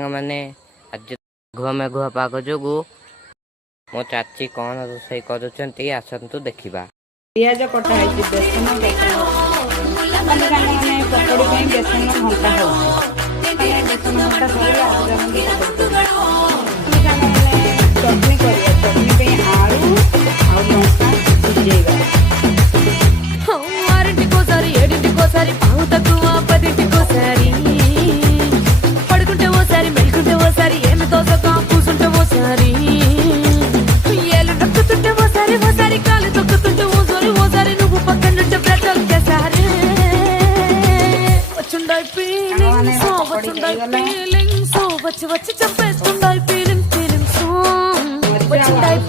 मैंने आज मेघुआ पाग जो मो चाची कौन रोषे करुँच आसतु देखा। पिज कटा है बेसन पकड़ी बेसन घंटा बेसन घंटा चटनी चटनी आलू और लंका सिझेगा పడుకుంటే ఓసారి మెలుకుంటే ఓసారి ఏమి తోసక కూసుంటే ఓసారి ఏలు నొక్కుతుంటే ఓసారి ఓసారి కాలు తొక్కుతుంటే ఓసారి ఓసారి నువ్వు పక్కనుంటే బ్రతొక్కేసారి వచ్చుండాయి ఫీలింగ్స్ వచ్చుండాయి ఫీలింగ్స్ వచ్చి వచ్చి చంపేస్తుండాయి ఫీలింగ్స్ వచ్చుండాయి